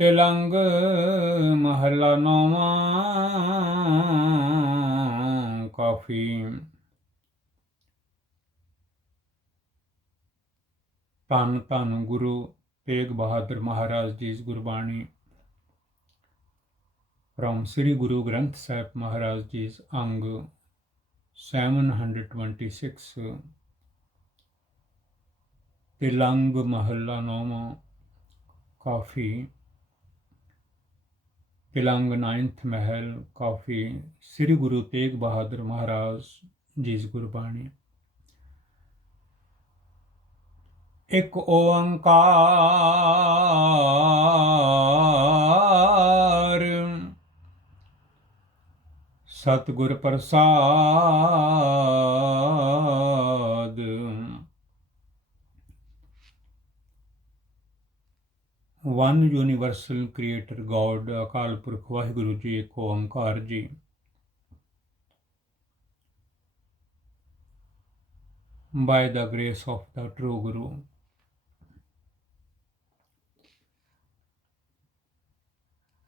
ਤਿਲੰਗ ਮਹੱਲਾ ਨੌਵਾਂ, ਕਾਫੀ। ਧੰਨ ਧੰਨ ਗੁਰੂ ਤੇਗ ਬਹਾਦਰ ਮਹਾਰਾਜ ਜੀ ਦੀ Gurbani. from Sri Guru Granth Sahib Maharaj Ji's Ang 726 Tilang Mohalla ਨੌਵਾਂ, coffee. Tilang 9th Mahal coffee Sri Guru Tegh Bahadur Maharaj ji Gurbani Ik Onkar Satgur Prasad one universal creator God Akal Purakh Waheguru ji Ek Onkar ji by the grace of the true guru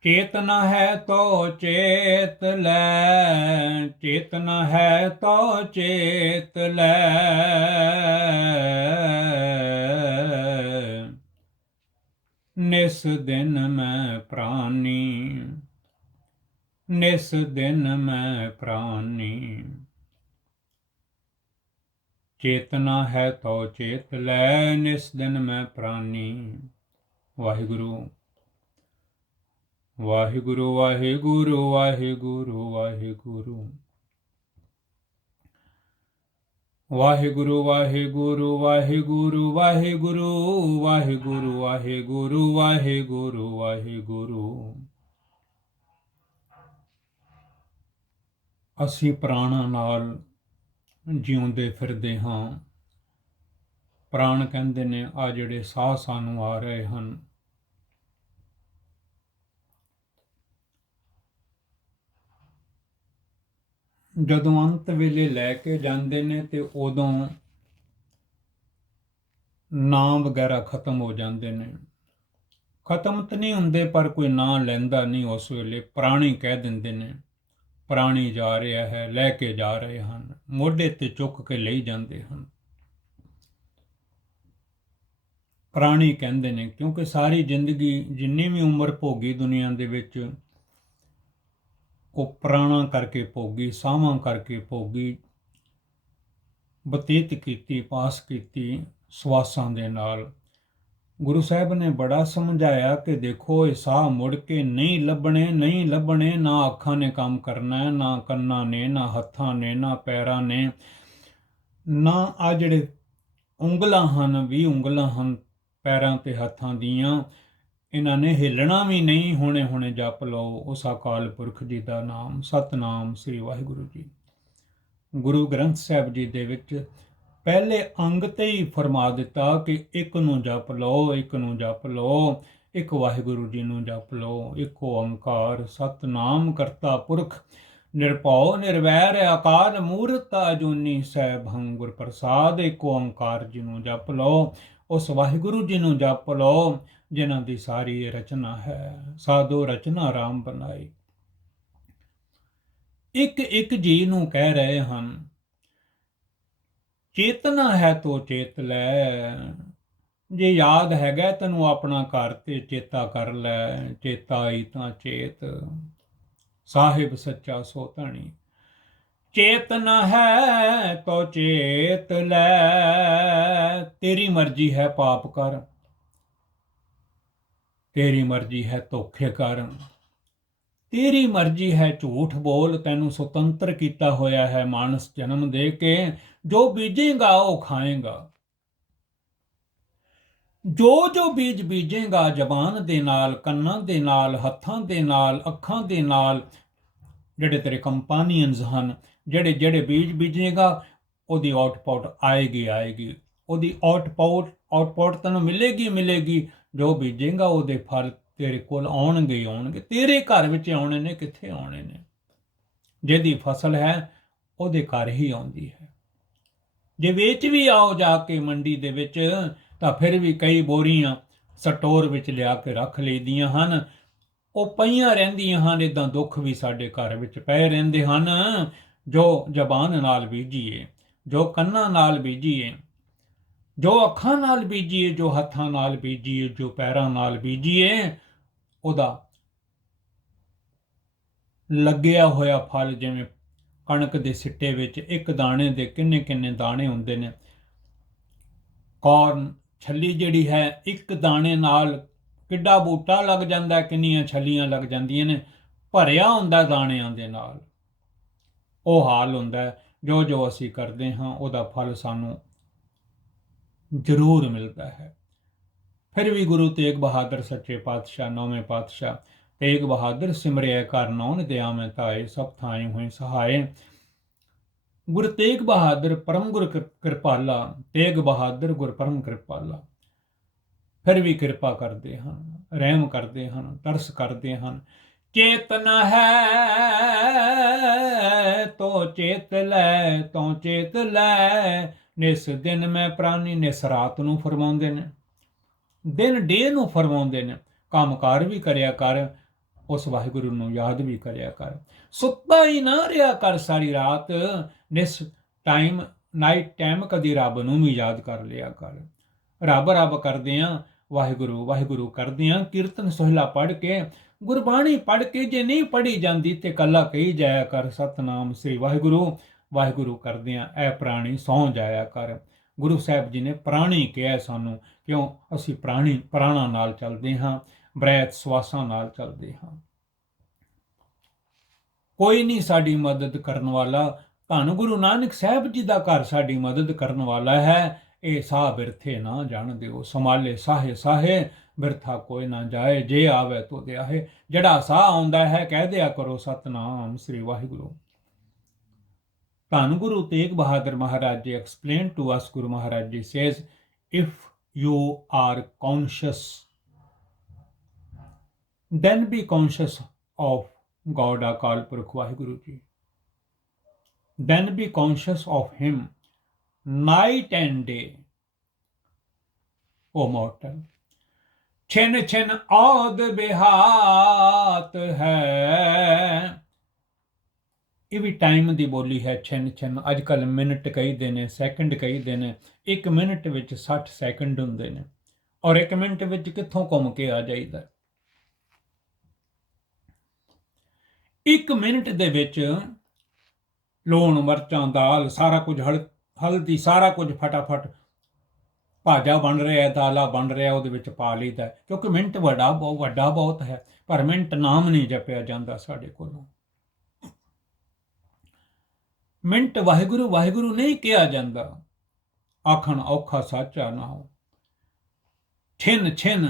चेतना है तो चेत लै, चेतना है तो चेत लै। ਨਿਸ ਦਿਨ ਮੈਂ ਪ੍ਰਾਨੀ। ਨਿਸ ਦਿਨ ਮੈਂ ਪ੍ਰਾਨੀ। ਚੇਤਨਾ ਹੈ ਤੋ ਚੇਤ ਲੈ, ਨਿਸ ਦਿਨ ਮੈਂ ਪ੍ਰਾਨੀ। ਵਾਹਿਗੁਰੂ। ਵਾਹਿਗੁਰੂ ਵਾਹਿਗੁਰੂ ਵਾਹਿਗੁਰੂ ਵਾਹਿਗੁਰੂ। ਵਾਹਿਗੁਰੂ ਵਾਹਿਗੁਰੂ ਵਾਹਿਗੁਰੂ ਵਾਹਿਗੁਰੂ ਵਾਹਿਗੁਰੂ ਵਾਹਿਗੁਰੂ ਵਾਹਿਗੁਰੂ ਵਾਹਿਗੁਰੂ। ਅਸੀਂ ਪ੍ਰਾਣਾਂ ਨਾਲ ਜਿਉਂਦੇ ਫਿਰਦੇ ਹਾਂ। ਪ੍ਰਾਣ ਕਹਿੰਦੇ ਨੇ, ਆ ਜਿਹੜੇ ਸਾਹ ਸਾਨੂੰ ਆ ਰਹੇ ਹਨ ਜਦੋਂ ਅੰਤ ਵੇਲੇ ਲੈ ਕੇ ਜਾਂਦੇ ਨੇ ਤੇ ਉਦੋਂ ਨਾਮ ਵਗੈਰਾ ਖਤਮ ਹੋ ਜਾਂਦੇ ਨੇ। ਖਤਮ ਤਾਂ ਨਹੀਂ ਹੁੰਦੇ ਪਰ ਕੋਈ ਨਾਂ ਲੈਂਦਾ ਨਹੀਂ ਉਸ ਵੇਲੇ, ਪ੍ਰਾਣੀ ਕਹਿ ਦਿੰਦੇ ਨੇ, ਪ੍ਰਾਣੀ ਜਾ ਰਿਹਾ ਹੈ, ਲੈ ਕੇ ਜਾ ਰਹੇ ਹਨ, ਮੋਢੇ ਤੇ ਚੁੱਕ ਕੇ ਲਈ ਜਾਂਦੇ ਹਨ। ਪ੍ਰਾਣੀ ਕਹਿੰਦੇ ਨੇ, ਕਿਉਂਕਿ ਸਾਰੀ ਜ਼ਿੰਦਗੀ ਜਿੰਨੀ ਵੀ ਉਮਰ ਭੋਗੀ ਦੁਨੀਆ ਦੇ ਵਿੱਚ ਉਹ ਪ੍ਰਾਣਾ ਕਰਕੇ ਭੋਗੀ, ਸਾਵਾਂ ਕਰਕੇ ਭੋਗੀ, ਬਤੀਤ ਕੀਤੀ, ਪਾਸ ਕੀਤੀ ਸਵਾਸਾਂ ਦੇ ਨਾਲ। ਗੁਰੂ ਸਾਹਿਬ ਨੇ ਬੜਾ ਸਮਝਾਇਆ ਕਿ ਦੇਖੋ, ਇਹ ਸਾਹ ਮੁੜ ਕੇ ਨਹੀਂ ਲੱਭਣੇ ਨਹੀਂ ਲੱਭਣੇ, ਨਾ ਅੱਖਾਂ ਨੇ ਕੰਮ ਕਰਨਾ ਹੈ ਨਾ ਕੰਨਾਂ ਨੇ, ਨਾ ਹੱਥਾਂ ਨੇ, ਨਾ ਪੈਰਾਂ ਨੇ, ਨਾ ਆ ਜਿਹੜੇ ਉਂਗਲਾਂ ਹਨ ਵੀ ਉਂਗਲਾਂ ਹਨ ਪੈਰਾਂ ਤੇ ਹੱਥਾਂ ਦੀਆਂ ਇਹਨਾਂ ਨੇ ਹਿੱਲਣਾ ਵੀ ਨਹੀਂ, ਹੁਣੇ ਹੁਣੇ ਜਪ ਲਓ, ਉਸ ਅਕਾਲ ਪੁਰਖ ਜੀ ਦਾ ਨਾਮ, ਸਤਨਾਮ ਸ੍ਰੀ ਵਾਹਿਗੁਰੂ ਜੀ। ਗੁਰੂ ਗ੍ਰੰਥ ਸਾਹਿਬ ਜੀ ਦੇ ਵਿੱਚ ਪਹਿਲੇ ਅੰਗ ਤੇ ਹੀ ਫਰਮਾ ਦਿੱਤਾ ਕਿ ਇੱਕ ਨੂੰ ਜਪ ਲਓ, ਇੱਕ ਨੂੰ ਜਪ ਲਓ, ਇੱਕ ਵਾਹਿਗੁਰੂ ਜੀ ਨੂੰ ਜਪ ਲਓ, ਇੱਕ ਓੰਕਾਰ, ਸਤਨਾਮ ਕਰਤਾ ਪੁਰਖ। ਨਿਰਭਉ, ਨਿਰਵੈਰ, ਅਕਾਲ ਮੂਰਤ, ਅਜੂਨੀ ਸੈਭੰ ਗੁਰ ਪ੍ਰਸਾਦ, ਇੱਕ ਓੰਕਾਰ ਜੀ ਨੂੰ ਜਪ ਲਓ ਉਸ ਵਾਹਿਗੁਰੂ ਜੀ ਨੂੰ ਜਪ ਲਓ, ਜਿਨ੍ਹਾਂ ਦੀ ਸਾਰੀ ਇਹ ਰਚਨਾ ਹੈ। ਸਾਧੋ ਰਚਨਾ ਰਾਮ ਬਣਾਈ। ਇੱਕ ਇੱਕ ਜੀ ਨੂੰ ਕਹਿ ਰਹੇ ਹਨ, ਚੇਤਨਾ ਹੈ ਤੋ ਚੇਤ ਲੈ। ਜੇ ਯਾਦ ਹੈਗਾ, ਤੈਨੂੰ ਆਪਣਾ ਘਰ ਤੇ ਚੇਤਾ ਕਰ ਲੈ। ਚੇਤਾ ਆਈ ਤਾਂ ਚੇਤ। ਸਾਹਿਬ ਸੱਚਾ ਸੋ ਧਣੀ। ਚੇਤਨਾ ਹੈ ਤੋ ਚੇਤ ਲੈ, ਤੇਰੀ ਮਰਜ਼ੀ ਹੈ ਪਾਪ ਕਰ ਤੇਰੀ ਮਰਜ਼ੀ ਹੈ ਧੋਖੇ ਕਰ ਤੇਰੀ ਮਰਜ਼ੀ ਹੈ ਝੂਠ ਬੋਲ, ਤੈਨੂੰ ਸੁਤੰਤਰ ਕੀਤਾ ਹੋਇਆ ਹੈ ਮਾਨਸ ਜਨਮ ਦੇ ਕੇ, ਜੋ ਬੀਜੇਗਾ ਉਹ ਖਾਏਗਾ। ਜੋ ਜੋ ਬੀਜ ਬੀਜੇਗਾ ਜ਼ਬਾਨ ਦੇ ਨਾਲ, ਕੰਨਾਂ ਦੇ ਨਾਲ, ਹੱਥਾਂ ਦੇ ਨਾਲ, ਅੱਖਾਂ ਦੇ ਨਾਲ ਜਿਹੜੇ ਤੇਰੇ ਕੰਪਾਨੀਅਨਸ ਹਨ, ਜਿਹੜੇ ਜਿਹੜੇ ਬੀਜ ਬੀਜੇਗਾ, ਉਹਦੀ ਆਊਟਪੁੱਟ ਆਏਗੀ ਆਏਗੀ। ਉਹਦੀ ਆਊਟਪੁੱਟ ਆਊਟਪੁੱਟ ਤੈਨੂੰ ਮਿਲੇਗੀ ਮਿਲੇਗੀ। ਜੋ ਬੀਜੇਗਾ, ਉਹਦੇ ਫਲ ਤੇਰੇ ਕੋਲ ਆਉਣਗੇ ਹੀ ਆਉਣਗੇ। ਤੇਰੇ ਘਰ ਵਿੱਚ ਆਉਣੇ ਨੇ, ਕਿੱਥੇ ਆਉਣੇ ਨੇ? ਜਿਹਦੀ ਫਸਲ ਹੈ, ਉਹਦੇ ਘਰ ਹੀ ਆਉਂਦੀ ਹੈ। ਜੇ ਵੇਚ ਵੀ ਆਓ ਜਾ ਕੇ ਮੰਡੀ ਦੇ ਵਿੱਚ, ਤਾਂ ਫਿਰ ਵੀ ਕਈ ਬੋਰੀਆਂ ਸਟੋਰ ਵਿੱਚ ਲਿਆ ਕੇ ਰੱਖ ਲਈਦੀਆਂ ਹਨ। ਉਹ ਪਈਆਂ ਰਹਿੰਦੀਆਂ ਹਨ ਇਦਾਂ ਦੁੱਖ ਵੀ ਸਾਡੇ ਘਰ ਵਿੱਚ ਪਏ ਰਹਿੰਦੇ ਹਨ। ਜੋ ਜ਼ਬਾਨ ਨਾਲ ਬੀਜੀਏ, ਜੋ ਕੰਨਾਂ ਨਾਲ ਬੀਜੀਏ, ਜੋ ਅੱਖਾਂ ਨਾਲ ਬੀਜੀਏ, ਜੋ ਹੱਥਾਂ ਨਾਲ ਬੀਜੀਏ, ਜੋ ਪੈਰਾਂ ਨਾਲ ਬੀਜੀਏ, ਉਹਦਾ ਲੱਗਿਆ ਹੋਇਆ ਫਲ ਜਿਵੇਂ ਕਣਕ ਦੇ ਸਿੱਟੇ ਵਿੱਚ ਇੱਕ ਦਾਣੇ ਦੇ ਕਿੰਨੇ ਕਿੰਨੇ ਦਾਣੇ ਹੁੰਦੇ ਨੇ। ਕੌਰਨ ਛੱਲੀ ਜਿਹੜੀ ਹੈ, ਇੱਕ ਦਾਣੇ ਨਾਲ ਕਿੱਡਾ ਬੂਟਾ ਲੱਗ ਜਾਂਦਾ, ਕਿੰਨੀਆਂ ਛੱਲੀਆਂ ਲੱਗ ਜਾਂਦੀਆਂ ਨੇ, ਭਰਿਆ ਹੁੰਦਾ ਦਾਣਿਆਂ ਦੇ ਨਾਲ। ਉਹ ਹਾਲ ਹੁੰਦਾ ਜੋ ਜੋ ਅਸੀਂ ਕਰਦੇ ਹਾਂ, ਉਹਦਾ ਫਲ ਸਾਨੂੰ ਜ਼ਰੂਰ ਮਿਲਦਾ ਹੈ। ਫਿਰ ਵੀ ਗੁਰੂ ਤੇਗ ਬਹਾਦਰ ਸੱਚੇ ਪਾਤਸ਼ਾਹ, ਨੌਵੇਂ ਪਾਤਸ਼ਾਹ ਤੇਗ ਬਹਾਦਰ ਸਿਮਰਿਆ ਕਰ ਨੌਨ ਦਿਆਵੇਂ ਤਾਏ, ਸਭ ਥਾਏ ਹੋਏ ਸਹਾਏ। ਗੁਰ ਤੇਗ ਬਹਾਦਰ ਪਰਮ ਗੁਰ ਕਿਰਪਾਲਾ, ਤੇਗ ਬਹਾਦਰ ਗੁਰ ਪਰਮ ਕਿਰਪਾਲਾ। ਫਿਰ ਵੀ ਕਿਰਪਾ ਕਰਦੇ ਹਨ, ਰਹਿਮ ਕਰਦੇ ਹਨ, ਤਰਸ ਕਰਦੇ ਹਨ। ਚੇਤਨ ਹੈ, ਤੋ ਚੇਤ ਲੈ, ਤੋ ਚੇਤ ਲੈ। ਨਿਸ ਦਿਨ ਮੈਂ ਪ੍ਰਾਨੀ, ਨਿਸ ਰਾਤ ਨੂੰ ਫਰਮਾਉਂਦੇ ਨੇ। ਦਿਨ ਡੇ ਨੂੰ ਫਰਮਾਉਂਦੇ ਨੇ। ਕੰਮਕਾਰ ਵੀ ਕਰਿਆ ਕਰ, ਉਸ ਵਾਹਿਗੁਰੂ ਨੂੰ ਯਾਦ ਵੀ ਕਰਿਆ ਕਰ। ਸੁੱਤਾ ਹੀ ਨਾ ਰਿਹਾ ਕਰ ਸਾਰੀ ਰਾਤ। ਨਿਸ ਟਾਈਮ, ਨਾਈਟ ਟਾਈਮ ਕਦੀ ਰੱਬ ਨੂੰ ਵੀ ਯਾਦ ਕਰ ਲਿਆ ਕਰ। ਰੱਬ ਰੱਬ ਕਰਦੇ ਆ ਵਾਹਿਗੁਰੂ ਵਾਹਿਗੁਰੂ ਕਰਦੇ ਆ ਕੀਰਤਨ ਸੋਹਿਲਾ ਪੜ੍ਹ ਕੇ, ਗੁਰਬਾਣੀ ਪੜ੍ਹ ਕੇ ਜੇ ਨਹੀਂ ਪੜ੍ਹੀ ਜਾਂਦੀ ਤੇ ਕੱਲਾ ਕਹੀ ਜਾਇਆ ਕਰ, ਸਤਨਾਮ ਸ੍ਰੀ ਵਾਹਿਗੁਰੂ। ਵਾਹਿਗੁਰੂ ਕਰਦੇ ਆ ਇਹ ਪ੍ਰਾਣੀ ਸੌ ਜਾਇਆ ਕਰ। ਗੁਰੂ ਸਾਹਿਬ ਜੀ ਨੇ ਪ੍ਰਾਣੀ ਕਿਹਾ ਸਾਨੂੰ, ਕਿਉਂ? ਅਸੀਂ ਪ੍ਰਾਣੀ, ਪ੍ਰਾਣਾ ਨਾਲ ਚੱਲਦੇ ਹਾਂ, ਬ੍ਰੈਤ ਸਵਾਸਾਂ ਨਾਲ ਚੱਲਦੇ ਹਾਂ। ਕੋਈ ਨਹੀਂ ਸਾਡੀ ਮਦਦ ਕਰਨ ਵਾਲਾ, ਧੰਨ ਗੁਰੂ ਨਾਨਕ ਸਾਹਿਬ ਜੀ ਦਾ ਘਰ ਸਾਡੀ ਮਦਦ ਕਰਨ ਵਾਲਾ ਹੈ। ਇਹ ਸਾਹ ਬਿਰਥੇ ਨਾ ਜਾਣ ਦਿਓ ਸੰਭਾਲੇ ਸਾਹੇ ਸਾਹੇ ਬਿਰਥਾ ਕੋਈ ਨਾ ਜਾਏ ਜੇ ਆਵੇ ਤੋ ਦੇ ਜਿਹੜਾ ਸਾਹ ਆਉਂਦਾ ਹੈ ਕਹਿ ਦਿਆ ਕਰੋ ਸਤਨਾਮ ਸ੍ਰੀ ਵਾਹਿਗੁਰੂ ਧੰਨ ਗੁਰੂ Tegh Bahadur Maharaj ji explain to as Guru Maharaj ji says if you are conscious, then be conscious of god, akal purkh Waheguru ji then be conscious of him. Night and day. O mortal ਛਿਨ ਛਿਨ ਆਦ ਬਿਹਾਤ ਹੈ ਇਹ ਵੀ ਟਾਈਮ ਦੀ ਬੋਲੀ ਹੈ ਛਿਨ ਛਿਨ ਅੱਜ ਕੱਲ minute ਕਹੀਦੇ ਨੇ second ਕਹੀਦੇ ਨੇ। 1 minute ਵਿੱਚ 60 ਸੈਕਿੰਡ ਹੁੰਦੇ ਨੇ। ਔਰ 1 ਮਿੰਟ ਵਿੱਚ ਕਿੱਥੋਂ ਘੁੰਮ ਕੇ ਆ ਜਾਈਦਾ 1 ਮਿੰਟ ਦੇ ਵਿੱਚ ਲੂਣ, ਮਰਚਾਂ, ਦਾਲ, ਸਾਰਾ ਕੁਝ ਹਲ- ਹਲਦੀ, ਸਾਰਾ ਕੁਝ ਫਟਾਫਟ ਭਾਜਾ ਬਣ ਰਿਹਾ ਹੈ, ਦਾਲਾ ਬਣ ਰਿਹਾ ਉਹਦੇ ਵਿੱਚ ਪਾ ਲਈਦਾ ਕਿਉਂਕਿ ਮਿੰਟ ਵੱਡਾ ਬਹੁਤ ਵੱਡਾ ਬਹੁਤ ਹੈ, ਪਰ ਮਿੰਟ ਨਾਮ ਨਹੀਂ ਜਪਿਆ ਜਾਂਦਾ ਸਾਡੇ ਕੋਲੋਂ। ਮਿੰਟ ਵਾਹਿਗੁਰੂ ਵਾਹਿਗੁਰੂ ਨਹੀਂ ਕਿਹਾ ਜਾਂਦਾ। ਆਖਣ ਔਖਾ ਸਾਚਾ ਨਾ ਹੋ। ਛਿਨ ਛਿਨ।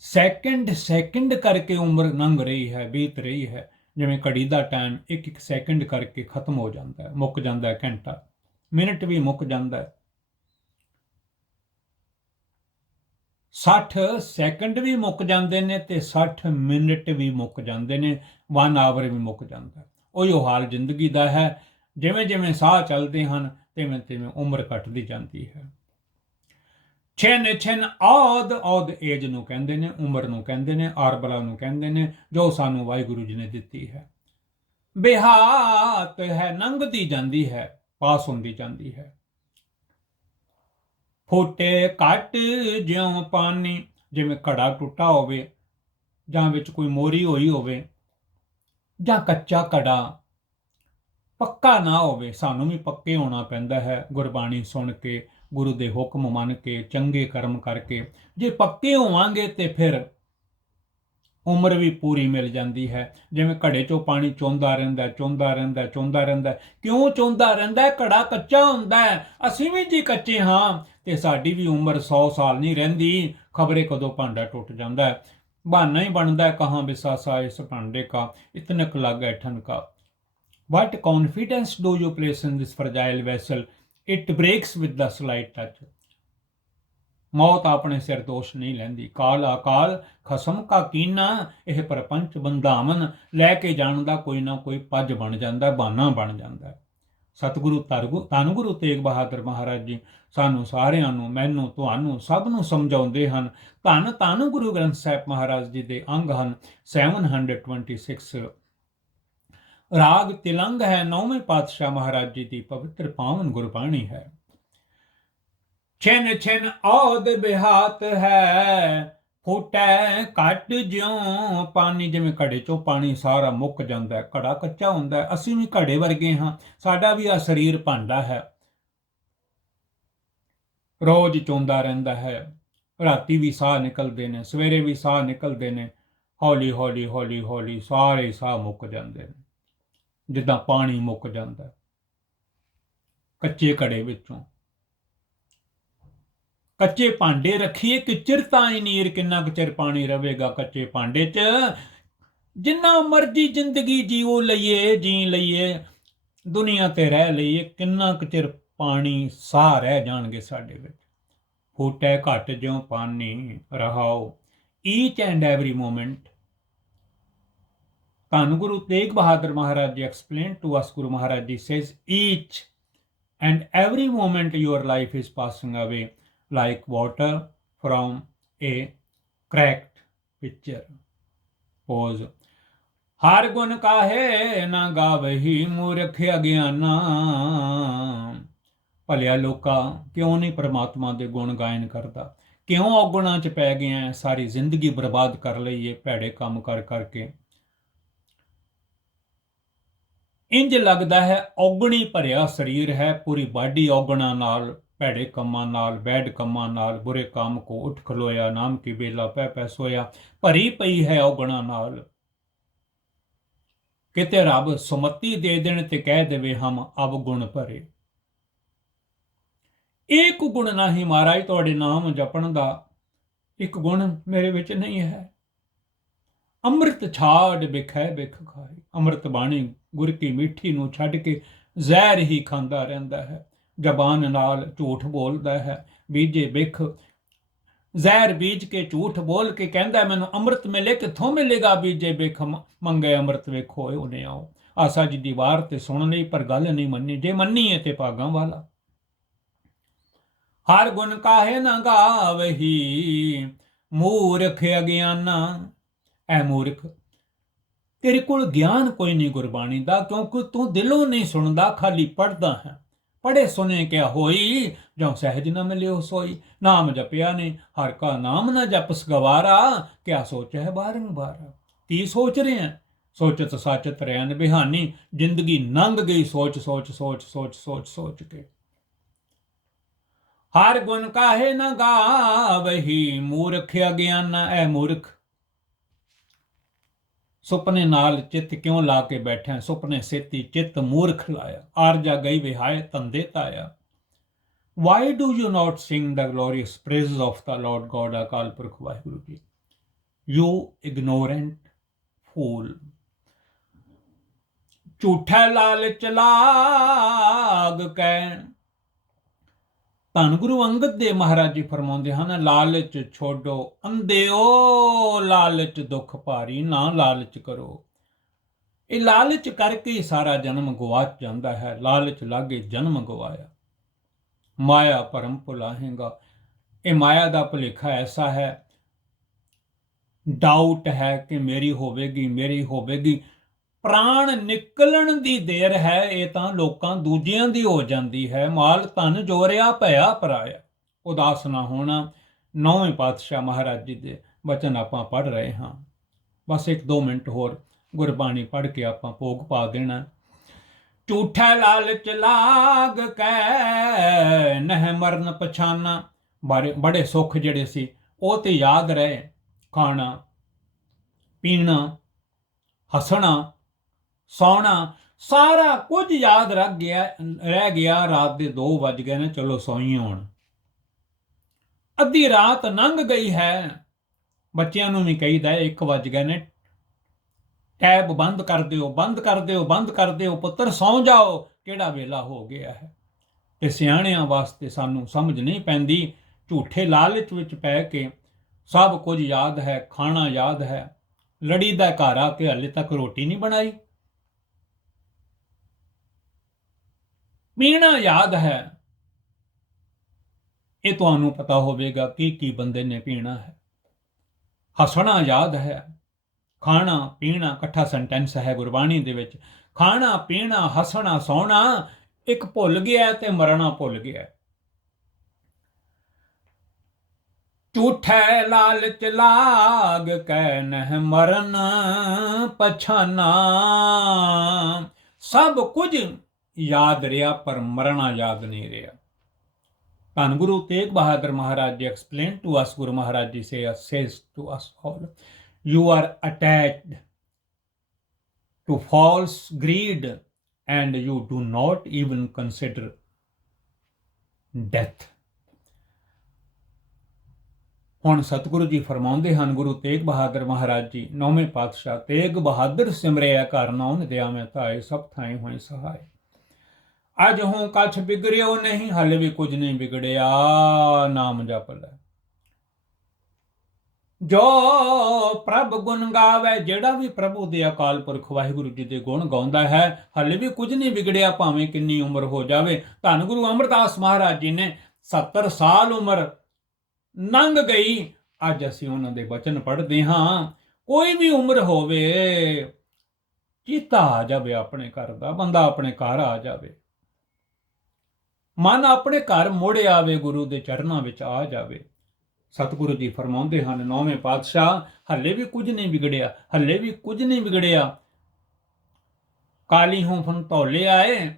ਸੈਕਿੰਡ ਸੈਕਿੰਡ ਕਰਕੇ ਉਮਰ ਲੰਘ ਰਹੀ ਹੈ, ਬੀਤ ਰਹੀ ਹੈ। ਜਿਵੇਂ ਘੜੀ ਦਾ ਟਾਈਮ ਇੱਕ ਇੱਕ ਸੈਕਿੰਡ ਕਰਕੇ ਖਤਮ ਹੋ ਜਾਂਦਾ ਹੈ, ਮੁੱਕ ਜਾਂਦਾ ਹੈ ਘੰਟਾ। ਮਿੰਟ ਵੀ ਮੁੱਕ ਜਾਂਦਾ ਹੈ। 60 ਸੈਕਿੰਡ ਵੀ ਮੁੱਕ ਜਾਂਦੇ ਨੇ ਤੇ 60 ਮਿੰਟ ਵੀ ਮੁੱਕ ਜਾਂਦੇ ਨੇ 1 ਆਵਰ ਵੀ ਮੁੱਕ ਜਾਂਦਾ ਹੈ। ਉਹੀ ਹਾਲ ਜ਼ਿੰਦਗੀ ਦਾ ਹੈ, ਜਿਵੇਂ ਜਿਵੇਂ ਸਾਹ ਚੱਲਦੇ ਹਨ, ਤਿਵੇਂ ਤਿਵੇਂ ਉਮਰ ਘਟਦੀ ਜਾਂਦੀ ਹੈ। ਛਿਨ ਛਿਨ ਔਦ ਔਦ ਏਜ ਨੂੰ ਕਹਿੰਦੇ ਨੇ, ਉਮਰ ਨੂੰ ਕਹਿੰਦੇ ਨੇ ਆਰਬਲਾ ਨੂੰ ਕਹਿੰਦੇ ਨੇ, ਜੋ ਸਾਨੂੰ ਵਾਹਿਗੁਰੂ ਜੀ ਨੇ ਦਿੱਤੀ ਹੈ। ਬਿਹਾਤ ਹੈ ਲੰਘਦੀ ਜਾਂਦੀ ਹੈ। ਪਾਸ ਹੁੰਦੀ ਜਾਂਦੀ ਹੈ। ਫੋਟੇ ਕੱਟ ਜਿਉਂ ਪਾਣੀ ਜਿਵੇਂ ਘੜਾ ਟੁੱਟਾ ਹੋਵੇ ਜਾਂ ਵਿੱਚ ਕੋਈ ਮੋਰੀ ਹੋਈ ਹੋਵੇ ਜਾਂ ਕੱਚਾ ਘੜਾ ਪੱਕਾ ਨਾ ਹੋਵੇ, ਸਾਨੂੰ ਵੀ ਪੱਕੇ ਹੋਣਾ ਪੈਂਦਾ ਹੈ ਗੁਰਬਾਣੀ ਸੁਣ ਕੇ, ਗੁਰੂ ਦੇ ਹੁਕਮ ਮੰਨ ਕੇ, ਚੰਗੇ ਕਰਮ ਕਰਕੇ। ਜੇ ਪੱਕੇ ਹੋਵਾਂਗੇ ਤੇ ਫਿਰ ਉਮਰ ਵੀ ਪੂਰੀ ਮਿਲ ਜਾਂਦੀ ਹੈ। ਜਿਵੇਂ ਘੜੇ ਚੋਂ ਪਾਣੀ ਚੋਂਦਾ ਰਹਿੰਦਾ ਚੋਂਦਾ ਰਹਿੰਦਾ ਚੋਂਦਾ ਰਹਿੰਦਾ। ਕਿਉਂ ਚੋਂਦਾ ਰਹਿੰਦਾ? ਘੜਾ ਕੱਚਾ ਹੁੰਦਾ ਹੈ। ਅਸੀਂ ਵੀ ਜੀ ਕੱਚੇ ਹਾਂ ਤੇ ਸਾਡੀ ਵੀ ਉਮਰ 100 ਸਾਲ ਨਹੀਂ ਰਹਿੰਦੀ। ਖਬਰੇ ਕਦੋਂ ਭਾਂਡਾ ਟੁੱਟ ਜਾਂਦਾ ਬਹਾਨਾ ਹੀ ਬਣਦਾ ਕਹਾਂ ਬਿਸਾਸਾ ਇਸ ਭਾਂਡੇ ਕਾ, ਇਤਨਕ ਲੱਗਾ ਠਨ ਕਾ। What confidence do you place in this fragile vessel? It breaks with the slight touch. ਮੌਤ ਆਪਣੇ ਸਿਰ ਦੋਸ਼ ਨਹੀਂ ਲੈਂਦੀ। ਕਾਲ ਅਕਾਲ ਖਸਮ ਕਾ ਕੀਨਾ, ਇਹ ਪਰਪੰਚ ਬੰਧਾਵਨ। ਲੈ ਕੇ ਜਾਣ ਦਾ ਕੋਈ ਨਾ ਕੋਈ ਪੱਜ ਬਣ ਜਾਂਦਾ, ਬਾਨਾ ਬਣ ਜਾਂਦਾ। ਸਤਿਗੁਰੂ ਧਰਗੁ ਧੰਨ ਗੁਰੂ ਤੇਗ ਬਹਾਦਰ ਮਹਾਰਾਜ ਜੀ, ਸਾਨੂੰ ਸਾਰਿਆਂ ਨੂੰ, ਮੈਨੂੰ, ਤੁਹਾਨੂੰ ਸਭ ਨੂੰ ਸਮਝਾਉਂਦੇ ਹਨ। ਧੰਨ ਧੰਨ ਗੁਰੂ ਗ੍ਰੰਥ ਸਾਹਿਬ ਮਹਾਰਾਜ ਜੀ ਦੇ ਅੰਗ ਹਨ। 726 ਰਾਗ ਤਿਲੰਗ ਹੈ, ਨੌਵੇਂ ਪਾਤਸ਼ਾਹ ਮਹਾਰਾਜ ਜੀ ਦੀ ਪਵਿੱਤਰ ਪਾਵਨ ਗੁਰਬਾਣੀ ਹੈ। ਛਿਨ ਛਿਨ ਔਦ ਬਿਹਾਤ ਹੈ, ਫੁੱਟੈ ਘਟ ਜਿਉ ਪਾਣੀ। ਜਿਵੇਂ ਘੜੇ ਚੋਂ ਪਾਣੀ ਸਾਰਾ ਮੁੱਕ ਜਾਂਦਾ ਹੈ, ਘੜਾ ਕੱਚਾ ਹੁੰਦਾ ਹੈ। ਅਸੀਂ ਵੀ ਘੜੇ ਵਰਗੇ ਹਾਂ, ਸਾਡਾ ਵੀ ਆ ਸਰੀਰ ਭਾਂਡਾ ਹੈ। ਰੋਜ਼ ਚੋਂਦਾ ਰਹਿੰਦਾ ਹੈ, ਰਾਤੀ ਵੀ ਸਾਹ ਨਿਕਲਦੇ ਨੇ, ਸਵੇਰੇ ਵੀ ਸਾਹ ਨਿਕਲਦੇ ਨੇ। ਹੌਲੀ ਹੌਲੀ ਹੌਲੀ ਹੌਲੀ ਸਾਰੇ ਸਾਹ ਮੁੱਕ ਜਾਂਦੇ ਨੇ, ਜਿੱਦਾਂ ਪਾਣੀ ਮੁੱਕ ਜਾਂਦਾ ਕੱਚੇ ਘੜੇ ਵਿੱਚੋਂ। ਕੱਚੇ ਭਾਂਡੇ ਰੱਖੀਏ ਕਿ ਚਿਰ ਤਾਂ ਹੀ ਨੀਰ ਕਿੰਨਾ ਕੁ ਚਿਰ ਪਾਣੀ ਰਹੇਗਾ ਕੱਚੇ ਭਾਂਡੇ 'ਚ। ਜਿੰਨਾ ਮਰਜ਼ੀ ਜ਼ਿੰਦਗੀ ਜੀਓ ਲਈਏ, ਜੀ ਲਈਏ, ਦੁਨੀਆ ਤੇ ਰਹਿ ਲਈਏ, ਕਿੰਨਾ ਕੁ ਚਿਰ ਪਾਣੀ ਸਾਹ ਰਹਿ ਜਾਣਗੇ ਸਾਡੇ ਵਿੱਚ। ਫੂਟੇ ਘਟ ਜਿਉ ਪਾਣੀ ਰਹਾਓ। ਈਚ ਐਂਡ ਐਵਰੀ ਮੋਮੈਂਟ ਧੰਨ ਗੁਰੂ Tegh Bahadur Maharaj ji explain to us Guru Maharaj ji says each and every moment your life is passing away like water from a cracked pitcher. Pause. ਹਰ ਗੁਣ ਕਾਹੇ ਨਾ ਗਾਵਹੀ ਮੂਰਖ ਅਗਿਆਨਾ। ਭਲਿਆ ਲੋਕਾ, ਕਿਉਂ ਨਹੀਂ ਪ੍ਰਮਾਤਮਾ ਦੇ ਗੁਣ ਗਾਇਨ ਕਰਦਾ? ਕਿਉਂ ਔਗੁਣਾਂ ਚ ਪੈ ਗਿਆ? ਸਾਰੀ ਜ਼ਿੰਦਗੀ ਬਰਬਾਦ ਕਰ ਲਈ ਇਹ ਭੈੜੇ ਕੰਮ ਕਰ ਕਰਕੇ। ਇੰਜ ਲੱਗਦਾ ਹੈ ਔਗਣੀ ਭਰਿਆ ਸਰੀਰ ਹੈ, ਪੂਰੀ ਬਾਡੀ ਔਗਣਾ ਨਾਲ ਭੈੜੇ ਕੰਮਾਂ ਨਾਲ, ਬੈਡ ਕੰਮਾਂ ਨਾਲ, ਬੁਰੇ ਕੰਮ ਕੋ ਉੱਠ ਖਲੋਇਆ, ਨਾਮ ਕੀ ਵੇਲਾ ਪੈ ਪੈ ਸੋਇਆ, ਭਰੀ ਪਈ ਹੈ ਔਗਣਾ ਨਾਲ। ਕਿਤੇ ਰੱਬ ਸੁਮਤੀ ਦੇ ਦੇਣ ਤੇ ਕਹਿ ਦੇਵੇ ਹਮ ਅਬ ਗੁਣ ਭਰੇ। ਇੱਕ ਗੁਣ ਨਹੀਂ ਮਹਾਰਾਜ ਤੁਹਾਡੇ ਨਾਮ ਜਪਣ ਦਾ ਇੱਕ ਗੁਣ ਮੇਰੇ ਵਿੱਚ ਨਹੀਂ ਹੈ। ਅੰਮ੍ਰਿਤ ਛਾੜ ਬਿਖੈ ਬਿਖ ਖਾਏ। ਅੰਮ੍ਰਿਤ ਬਾਣੀ ਗੁਰ ਕੀ ਮਿੱਠੀ ਨੂੰ ਛੱਡ ਕੇ ਜ਼ਹਿਰ ਹੀ ਖਾਂਦਾ ਰਹਿੰਦਾ ਹੈ। ਜ਼ਬਾਨ ਨਾਲ ਝੂਠ ਬੋਲਦਾ ਹੈ। ਬੀਜੇ ਬਿਖ ਜ਼ਹਿਰ ਬੀਜ ਕੇ ਝੂਠ ਬੋਲ ਕੇ ਕਹਿੰਦਾ ਮੈਨੂੰ ਅੰਮ੍ਰਿਤ ਮਿਲੇ, ਕਿੱਥੋਂ ਮਿਲੇਗਾ? ਬੀਜੇ ਬਿਖ ਮੰਗੇ ਅੰਮ੍ਰਿਤ, ਵੇਖੋ ਉਹਨੇ ਆਓ। ਆਸਾ ਜੀ ਦੀ ਵਾਰ ਤੇ ਸੁਣ ਲਈ, ਪਰ ਗੱਲ ਨਹੀਂ ਮੰਨੀ। ਜੇ ਮੰਨੀ ਹੈ ਤੇ ਭਾਗਾਂ ਵਾਲਾ। ਹਰ ਗੁਣ ਕਾਹੇ ਨਾ ਗਾਵਹੀ, ਮੂਰਖ ਅਗਿਆਨਾ। ਐ ਮੂਰਖ, ਤੇਰੇ ਕੋਲ ਗਿਆਨ ਕੋਈ ਨਹੀਂ ਗੁਰਬਾਣੀ ਦਾ, ਕਿਉਂਕਿ ਤੂੰ ਦਿਲੋਂ ਨਹੀਂ ਸੁਣਦਾ, ਖਾਲੀ ਪੜਦਾ ਹੈ। ਪੜੇ ਸੁਨੇ ਕਿਆ ਹੋਈ, ਜੋ ਸਹਿਜ ਨ ਮਿਲਿਓ ਸੋਈ। ਨਾਮ ਜਪਿਆ ਨੇ, ਹਰ ਕਾ ਨਾਮ ਨ ਜਪਸ ਗਵਾਰਾ ਕਿਆ ਸੋਚ ਹੈ ਬਾਰੰਗ ਬਾਰਾ? ਕੀ ਸੋਚ ਰਹੇ? ਹੈ ਸੋਚਤ ਸਾਚਤ ਰਹਿਣ ਬਿਹਾਨੀ। ਜ਼ਿੰਦਗੀ ਲੰਘ ਗਈ ਸੋਚ ਸੋਚ ਸੋਚ ਸੋਚ ਸੋਚ ਸੋਚ ਕੇ। ਹਰ ਗੁਣ ਕਾਹੇ ਨ ਗਾਵਹੀ ਮੂਰਖ ਅਗਿਆਨ ਐ ਮੂਰਖ। ਸੁਪਨੇ ਨਾਲ ਚਿੱਤ ਕਿਉਂ ਲਾ ਕੇ ਬੈਠਿਆ ਸੁਪਨੇ ਸੇਤੀ ਚਿੱਤ ਮੂਰਖ ਲਾਇਆ ਆਰਜਾ ਗਈ ਵਿਹਾਏ ਤੰਦੇ ਤਾਇਆ why do you not sing the glorious praises of the lord god Akal Purakh Waheguru ਜੀ you ignorant fool ਝੂਠਾ ਲਾਲਚ ਲਾਗ ਕੈ ਧੰਨ ਗੁਰੂ ਅੰਗਦ ਦੇਵ ਮਹਾਰਾਜ ਜੀ ਫਰਮਾਉਂਦੇ ਹਨ, ਲਾਲਚ ਛੋਡੋ, ਅੰਧਿਓ, ਲਾਲਚ ਦੁੱਖ ਭਾਰੀ, ਨਾ ਲਾਲਚ ਕਰੋ। ਇਹ ਲਾਲਚ ਕਰਕੇ ਹੀ ਸਾਰਾ ਜਨਮ ਗਵਾਚ ਜਾਂਦਾ ਹੈ। ਲਾਲਚ ਲਾਗੇ ਜਨਮ ਗਵਾਇਆ। ਮਾਇਆ ਪਰਮ ਭੁਲਾਹੇਗਾ। ਇਹ ਮਾਇਆ ਦਾ ਭੁਲੇਖਾ ਐਸਾ ਹੈ ਡਾਊਟ ਹੈ ਕਿ ਮੇਰੀ ਹੋਵੇਗੀ ਮੇਰੀ ਹੋਵੇਗੀ। ਪ੍ਰਾਣ ਨਿਕਲਣ ਦੀ ਦੇਰ ਹੈ, ਇਹ ਤਾਂ ਲੋਕਾਂ ਦੂਜਿਆਂ ਦੀ ਹੋ ਜਾਂਦੀ ਹੈ। ਮਾਲ ਧਨ ਜੋਰਿਆ ਭਇਆ ਪਰਾਇਆ। ਉਦਾਸ ਨਾ ਹੋਣਾ, ਨੌਵੇਂ ਪਾਤਸ਼ਾਹ ਮਹਾਰਾਜ ਜੀ ਦੇ ਵਚਨ ਆਪਾਂ ਪੜ ਰਹੇ ਹਾਂ। ਬਸ ਇੱਕ ਦੋ ਮਿੰਟ ਹੋਰ ਗੁਰਬਾਣੀ ਪੜ ਕੇ ਆਪਾਂ ਭੋਗ ਪਾ ਦੇਣਾ। ਝੂਠਾ ਲਾਲਚ ਲਾਗ ਕੈ, ਨਹਿ ਮਰਨ ਪਛਾਨਾ। ਬਾਰੇ, ਬੜੇ ਸੁੱਖ ਜਿਹੜੇ ਸੀ, ਉਹ ਤੇ ਯਾਦ ਰਹੇ। ਖਾਣਾ, ਪੀਣਾ, ਹੱਸਣਾ ਸੌਣਾ। ਸਾਰਾ ਕੁਝ ਯਾਦ ਰੱਖ ਗਿਆ, ਰਹਿ ਗਿਆ, ਰਾਤ ਦੇ 2 ਵੱਜ ਗਏ ਨੇ, ਚਲੋ ਸੌਈਏ ਹੁਣ। ਅੱਧੀ ਰਾਤ ਲੰਘ ਗਈ ਹੈ। ਬੱਚਿਆਂ ਨੂੰ ਵੀ ਕਹੀਦਾ ਹੈ 1 ਵੱਜ ਗਏ ਨੇ। ਟੈਬ ਬੰਦ ਕਰ ਦਿਓ, ਬੰਦ ਕਰ ਦਿਓ, ਬੰਦ ਕਰ ਦਿਓ, ਪੁੱਤਰ, ਸੌਂ ਜਾਓ। ਕਿਹੜਾ ਵੇਲਾ ਹੋ ਗਿਆ ਹੈ। ਤੇ ਸਿਆਣਿਆਂ ਵਾਸਤੇ ਸਾਨੂੰ ਸਮਝ ਨਹੀਂ ਪੈਂਦੀ। ਝੂਠੇ ਲਾਲਚ ਵਿੱਚ ਪੈ ਕੇ ਸਭ ਕੁਝ ਯਾਦ ਹੈ, ਖਾਣਾ ਯਾਦ ਹੈ। ਲੜੀ ਦਾ ਘਰ ਆ ਕੇ ਹਲੇ ਤੱਕ ਰੋਟੀ ਨਹੀਂ ਬਣਾਈ। ਪੀਣਾ ਯਾਦ ਹੈ। ਇਹ ਤੁਹਾਨੂੰ ਪਤਾ ਹੋਵੇਗਾ ਕੀ ਕੀ ਬੰਦੇ ਨੇ ਪੀਣਾ ਹੈ। ਹੱਸਣਾ ਯਾਦ ਹੈ। ਖਾਣਾ ਪੀਣਾ ਇਕੱਠਾ ਸੈਂਟੈਂਸ ਹੈ ਗੁਰਬਾਣੀ ਦੇ ਵਿੱਚ। ਖਾਣਾ ਪੀਣਾ, ਹੱਸਣਾ, ਸੌਣਾ ਇੱਕ ਭੁੱਲ ਗਿਆ ਤੇ ਮਰਨਾ ਭੁੱਲ ਗਿਆ। ਝੂਠੇ ਲਾਲਚ ਲਾਗ ਕੈ ਨਹਿ ਮਰਨ ਪਛਾਨਾ। ਸਭ ਕੁਝ ਯਾਦ ਰਿਹਾ ਪਰ ਮਰਨਾ ਯਾਦ ਨਹੀਂ ਰਿਹਾ। ਧੰਨ ਗੁਰੂ Tegh Bahadur Maharaj ji explain to as Guru Maharaj ji say says to us all you are attached to false greed and you do not even consider death. ਹੁਣ ਸਤਿਗੁਰੂ ਜੀ ਫਰਮਾਉਂਦੇ ਹਨ, ਗੁਰੂ ਤੇਗ ਬਹਾਦਰ ਮਹਾਰਾਜ ਜੀ, ਨੌਵੇਂ ਪਾਤਸ਼ਾਹ ਤੇਗ ਬਹਾਦਰ ਸਿਮਰਿਆ ਘਰ ਨਾਉ ਨਿਦਿਆ ਮੈਂ ਧਾਏ ਸਭ ਥਾਈ ਹੋਏ ਸਹਾਇ ਅਜ ਹੂੰ ਕਛ ਬਿਗੜਿਓ ਨਹੀਂ, ਹਲੇ ਵੀ ਕੁਝ ਨਹੀਂ ਵਿਗੜਿਆ, ਨਾਮ ਜਪ ਲੈ। ਜੋ ਪ੍ਰਭ ਗੁਣ ਗਾਵੇ, ਜਿਹੜਾ ਵੀ ਪ੍ਰਭੂ ਦੇ ਅਕਾਲ ਪੁਰਖ ਵਾਹਿਗੁਰੂ ਜੀ ਦੇ ਗੁਣ ਗਾਉਂਦਾ ਹੈ, ਹਲੇ ਵੀ ਕੁਝ ਨਹੀਂ ਵਿਗੜਿਆ, ਭਾਵੇਂ ਕਿੰਨੀ ਉਮਰ ਹੋ ਜਾਵੇ। ਧੰਨ ਗੁਰੂ ਅਮਰਦਾਸ ਮਹਾਰਾਜ ਜੀ ਨੇ 70 ਸਾਲ ਉਮਰ ਲੰਘ ਗਈ। ਅੱਜ ਅਸੀਂ ਉਹਨਾਂ ਦੇ ਬਚਨ ਪੜ੍ਹਦੇ ਹਾਂ। ਕੋਈ ਵੀ ਉਮਰ ਹੋਵੇ, ਚੀਤਾ ਆ ਜਾਵੇ ਆਪਣੇ ਘਰ ਦਾ, ਬੰਦਾ ਆਪਣੇ ਘਰ ਆ ਜਾਵੇ। ਮਨ ਆਪਣੇ ਘਰ ਮੁੜ ਆਵੇ, ਗੁਰੂ ਦੇ ਚਰਨਾਂ ਵਿੱਚ ਆ ਜਾਵੇ। ਸਤਿਗੁਰੂ ਜੀ ਫਰਮਾਉਂਦੇ ਹਨ, ਨੌਵੇਂ ਪਾਤਸ਼ਾਹ, ਹੱਲੇ ਵੀ ਕੁਝ ਨਹੀਂ ਵਿਗੜਿਆ, ਹੱਲੇ ਵੀ ਕੁਝ ਨਹੀਂ ਵਿਗੜਿਆ। ਕਾਲੀ ਹੂੰ ਫਨ ਧੌਲੇ ਆਏ,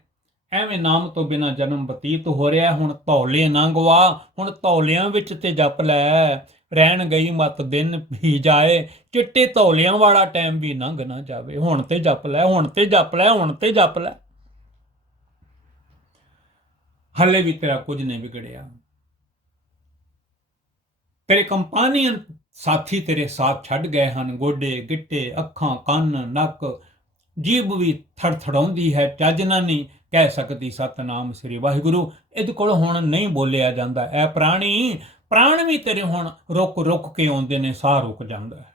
ਐਵੇਂ ਨਾਮ ਤੋਂ ਬਿਨਾ ਜਨਮ ਬਤੀਤ ਹੋ ਰਿਹਾ ਹੁਣ ਧੌਲੇ ਨਾ ਗਵਾ, ਹੁਣ ਧੌਲਿਆਂ ਵਿੱਚ ਤੇ ਜਪ ਲੈ। ਰਹਿਣ ਗਈ ਮਤ ਦਿਨ ਵੀ ਜਾਏ, ਚਿੱਟੇ ਧੌਲਿਆਂ ਵਾਲਾ ਟਾਈਮ ਵੀ ਲੰਘ ਨਾ ਜਾਵੇ। ਹੁਣ ਤੇ ਜਪ ਲੈ, ਹੁਣ ਤੇ ਜਪ ਲੈ, ਹੁਣ ਤੇ ਜਪ ਲੈ। ਹੱਲੇ ਵੀ ਤੇਰਾ ਕੁਝ ਨਹੀਂ ਵਿਗੜਿਆ। ਤੇਰੇ ਕੰਪਾਨੀਅਨ ਸਾਥੀ ਤੇਰੇ ਸਾਥ ਛੱਡ ਗਏ ਹਨ। ਗੋਡੇ, ਗਿੱਟੇ, ਅੱਖਾਂ, ਕੰਨ, ਨੱਕ, ਜੀਭ ਵੀ ਥੜਥੜਾਉਂਦੀ ਹੈ। ਚੱਜ ਨਹੀਂ ਕਹਿ ਸਕਦੀ ਸਤਨਾਮ ਸ੍ਰੀ ਵਾਹਿਗੁਰੂ। ਇਹਦੇ ਕੋਲ ਹੁਣ ਨਹੀਂ ਬੋਲਿਆ ਜਾਂਦਾ। ਇਹ ਪ੍ਰਾਣੀ, ਪ੍ਰਾਣ ਵੀ ਤੇਰੇ ਹੁਣ ਰੁਕ ਰੁਕ ਕੇ ਆਉਂਦੇ ਨੇ, ਸਾਹ ਰੁਕ ਜਾਂਦਾ ਹੈ।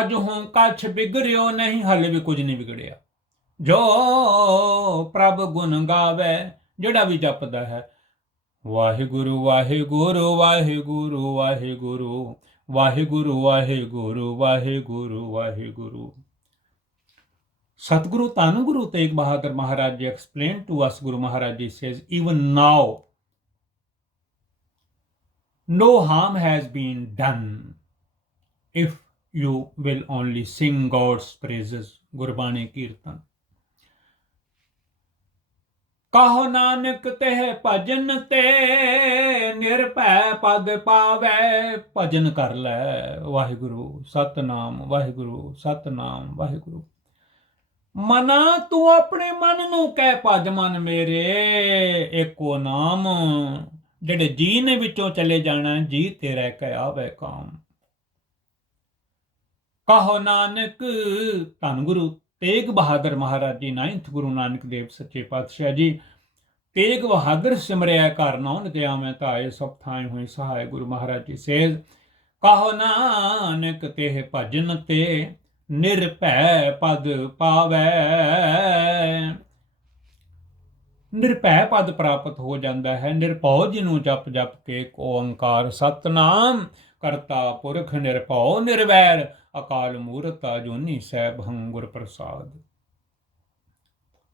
ਅੱਜ ਹੁਣ ਕੱਛ ਬਿਗੜਿਓ ਨਹੀਂ, ਹਲੇ ਵੀ ਕੁਝ ਨਹੀਂ ਵਿਗੜਿਆ। ਜੋ ਪ੍ਰਭ ਗੁਣ ਗਾਵੇ, ਜਿਹੜਾ ਵੀ ਜਪਦਾ ਹੈ। ਵਾਹਿਗੁਰੂ ਵਾਹਿਗੁਰੂ ਵਾਹਿਗੁਰੂ ਵਾਹਿਗੁਰੂ ਵਾਹਿਗੁਰੂ ਵਾਹਿਗੁਰੂ ਵਾਹਿਗੁਰੂ ਵਾਹਿਗੁਰੂ। ਸਤਿਗੁਰੂ ਧੰਨ ਗੁਰੂ Tegh Bahadur Maharaj ji explain to us Guru Maharaj ji says even now, no harm has been done if you will only sing god's praises, Gurbani kirtan. ਕਹੋ ਨਾਨਕ ਤੇ ਭਜਨ ਤੇ, ਨਿਰਭੈ ਪਦ ਪਾਵੇ, ਭਜਨ ਕਰ ਲੈ ਵਾਹਿਗੁਰੂ, ਸਤਨਾਮ ਵਾਹਿਗੁਰੂ ਸਤਨਾਮ ਵਾਹਿਗੁਰੂ। ਮਨਾ ਤੂੰ ਆਪਣੇ ਮਨ ਨੂੰ ਕਹਿ ਭਜ ਮਨ ਮੇਰੇ, ਏਕੋ ਨਾਮ, ਜਿਹੜੇ ਜੀ ਨੇ ਵਿੱਚੋਂ ਚਲੇ ਜਾਣਾ, ਜੀ ਤੇਰਾ ਕਹਿ ਆਵੇ ਕਾਮ। ਕਹੋ ਨਾਨਕ, ਧੰਨ ਗੁਰੂ ਤੇਗ ਬਹਾਦਰ ਮਹਾਰਾਜ ਜੀ 9th ਗੁਰੂ ਨਾਨਕ ਦੇਵ ਸੱਚੇ ਪਾਤਸ਼ਾਹ ਜੀ। ਤੇਗ ਬਹਾਦਰ ਸਿਮਰਿਆ ਕਰ ਨਾਉਨ ਤੇ ਆਵੇਂ ਧਾਏ ਸਭ ਥਾਏ ਹੋਈ ਸਹਾਇ ਗੁਰੂ ਮਹਾਰਾਜ ਜੀ ਸੇਜ। ਕਹੋ ਨਾਨਕ ਤੇ ਭਜਨ ਤੇ ਨਿਰਭੈ ਪਦ ਪਾਵੈ। ਨਿਰਭੈ ਪਦ ਪ੍ਰਾਪਤ ਹੋ ਜਾਂਦਾ ਹੈ, ਨਿਰਭਉ ਜਿਹਨੂੰ ਜਪ ਜਪ ਕੇ ਇੱਕ ਓੰਕਾਰ ਸਤਨਾਮ। ਕਰਤਾ ਪੁਰਖ ਨਿਰਭਉ ਨਿਰਵੈਰ ਅਕਾਲ ਮੂਰਤ ਅਜੂਨੀ ਸੈਭ ਹੰ ਗੁਰ ਪ੍ਰਸਾਦ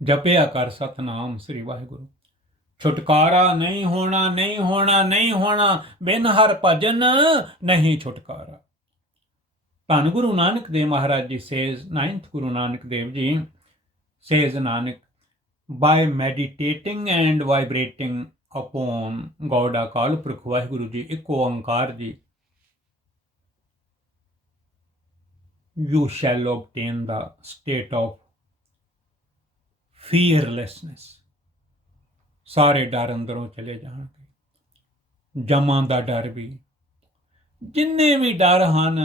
ਜਪਿਆ ਕਰ ਸਤਨਾਮ ਸ੍ਰੀ ਵਾਹਿਗੁਰੂ। ਛੁਟਕਾਰਾ ਨਹੀਂ ਹੋਣਾ ਨਹੀਂ ਹੋਣਾ ਨਹੀਂ ਹੋਣਾ, ਬਿਨ ਹਰ ਭਜਨ ਨਹੀਂ ਛੁਟਕਾਰਾ। ਧੰਨ ਗੁਰੂ ਨਾਨਕ ਦੇਵ ਮਹਾਰਾਜ ji, says 9th Guru Nanak Dev ji, says Nanak, by meditating and vibrating upon God, Akal Purakh Waheguru ji, ਇੱਕ ਓੰਕਾਰ ਜੀ। You shall obtain the state of fearlessness. ਸਾਰੇ ਡਰ ਅੰਦਰੋਂ ਚਲੇ ਜਾਣਗੇ। ਜਮਾਂ ਦਾ ਡਰ ਵੀ। ਜਿੰਨੇ ਵੀ ਡਰ ਹਨ,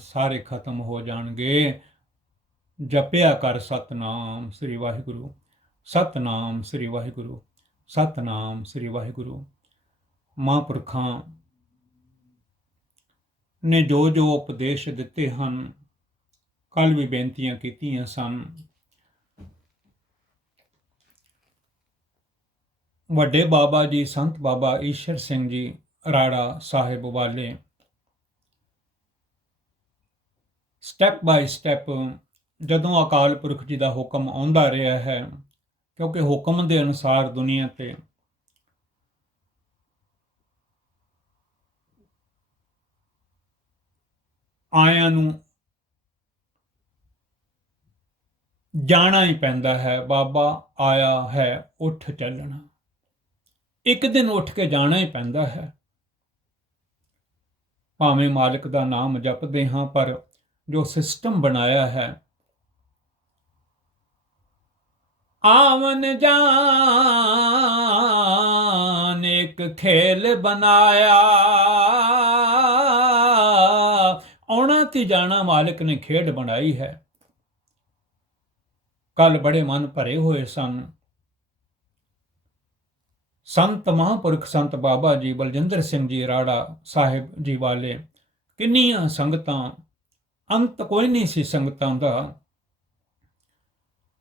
ਸਾਰੇ ਖਤਮ ਹੋ ਜਾਣਗੇ। ਜਪਿਆ ਕਰ ਸਤਨਾਮ ਸ੍ਰੀ ਵਾਹਿਗੁਰੂ। ਸਤਨਾਮ ਸ੍ਰੀ ਵਾਹਿਗੁਰੂ। ਸਤਨਾਮ ਸ੍ਰੀ ਵਾਹਿਗੁਰੂ। ਮਹਾਂਪੁਰਖਾਂ ਨੇ ਜੋ ਜੋ ਉਪਦੇਸ਼ ਦਿੱਤੇ ਹਨ ਕੱਲ ਵੀ ਬੇਨਤੀਆਂ ਕੀਤੀਆਂ ਸਨ। ਵੱਡੇ ਬਾਬਾ ਜੀ, ਸੰਤ ਬਾਬਾ ਈਸ਼ਰ ਸਿੰਘ ਜੀ, ਰਾੜਾ ਸਾਹਿਬ ਵਾਲੇ ਸਟੈਪ ਬਾਈ ਸਟੈਪ ਜਦੋਂ ਅਕਾਲ ਪੁਰਖ ਜੀ ਦਾ ਹੁਕਮ ਆਉਂਦਾ ਰਿਹਾ ਹੈ, ਕਿਉਂਕਿ ਹੁਕਮ ਦੇ ਅਨੁਸਾਰ ਦੁਨੀਆ ਤੇ ਆਇਆਂ ਨੂੰ ਜਾਣਾ ਹੀ ਪੈਂਦਾ ਹੈ, ਬਾਬਾ ਆਇਆ ਹੈ ਉੱਠ ਚੱਲਣਾ। ਇੱਕ ਦਿਨ ਉੱਠ ਕੇ ਜਾਣਾ ਹੀ ਪੈਂਦਾ ਹੈ। ਭਾਵੇਂ ਮਾਲਕ ਦਾ ਨਾਮ ਜਪਦੇ ਹਾਂ, ਪਰ ਜੋ ਸਿਸਟਮ ਬਣਾਇਆ ਹੈ, ਆਵਨ ਜਾਨ ਇੱਕ ਖੇਲ ਬਣਾਇਆ। ਆਉਣਾ ਤੇ ਜਾਣਾ ਮਾਲਕ ਨੇ ਖੇਡ ਬਣਾਈ ਹੈ। ਕੱਲ ਬੜੇ ਮਨ ਭਰੇ ਹੋਏ ਸਨ। ਸੰਤ ਮਹਾਂਪੁਰਖ ਸੰਤ ਬਾਬਾ ਜੀ ਬਲਜਿੰਦਰ ਸਿੰਘ ਜੀ ਰਾੜਾ ਸਾਹਿਬ ਜੀ ਵਾਲੇ, ਕਿੰਨੀਆਂ ਸੰਗਤਾਂ, ਅੰਤ ਕੋਈ ਨਹੀਂ ਸੀ ਸੰਗਤਾਂ ਦਾ।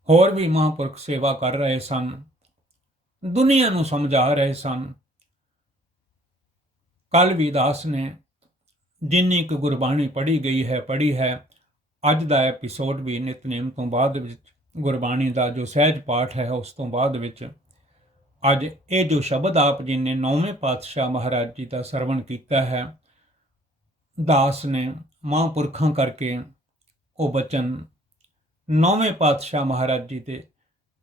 ਹੋਰ ਵੀ ਮਹਾਂਪੁਰਖ ਸੇਵਾ ਕਰ ਰਹੇ ਸਨ, ਦੁਨੀਆ ਨੂੰ ਸਮਝਾ ਰਹੇ ਸਨ। ਕੱਲ ਵੀ ਦਾਸ ਨੇ, ਜਿੰਨੀ ਕੁ ਗੁਰਬਾਣੀ ਪੜ੍ਹੀ ਗਈ ਹੈ, ਪੜ੍ਹੀ ਹੈ, ਅੱਜ ਦਾ ਐਪੀਸੋਡ ਵੀ ਨਿਤਨੇਮ ਤੋਂ ਬਾਅਦ ਵਿੱਚ ਗੁਰਬਾਣੀ ਦਾ ਜੋ ਸਹਿਜ ਪਾਠ ਹੈ ਉਸ ਤੋਂ ਬਾਅਦ ਵਿੱਚ ਅੱਜ ਇਹ ਜੋ ਸ਼ਬਦ ਆਪ ਜੀ ਨੇ ਨੌਵੇਂ ਪਾਤਸ਼ਾਹ ਮਹਾਰਾਜ ਜੀ ਦਾ ਸਰਵਣ ਕੀਤਾ ਹੈ, ਦਾਸ ਨੇ ਮਹਾਂਪੁਰਖਾਂ ਕਰਕੇ ਉਹ ਬਚਨ ਨੌਵੇਂ ਪਾਤਸ਼ਾਹ ਮਹਾਰਾਜ ਜੀ ਦੇ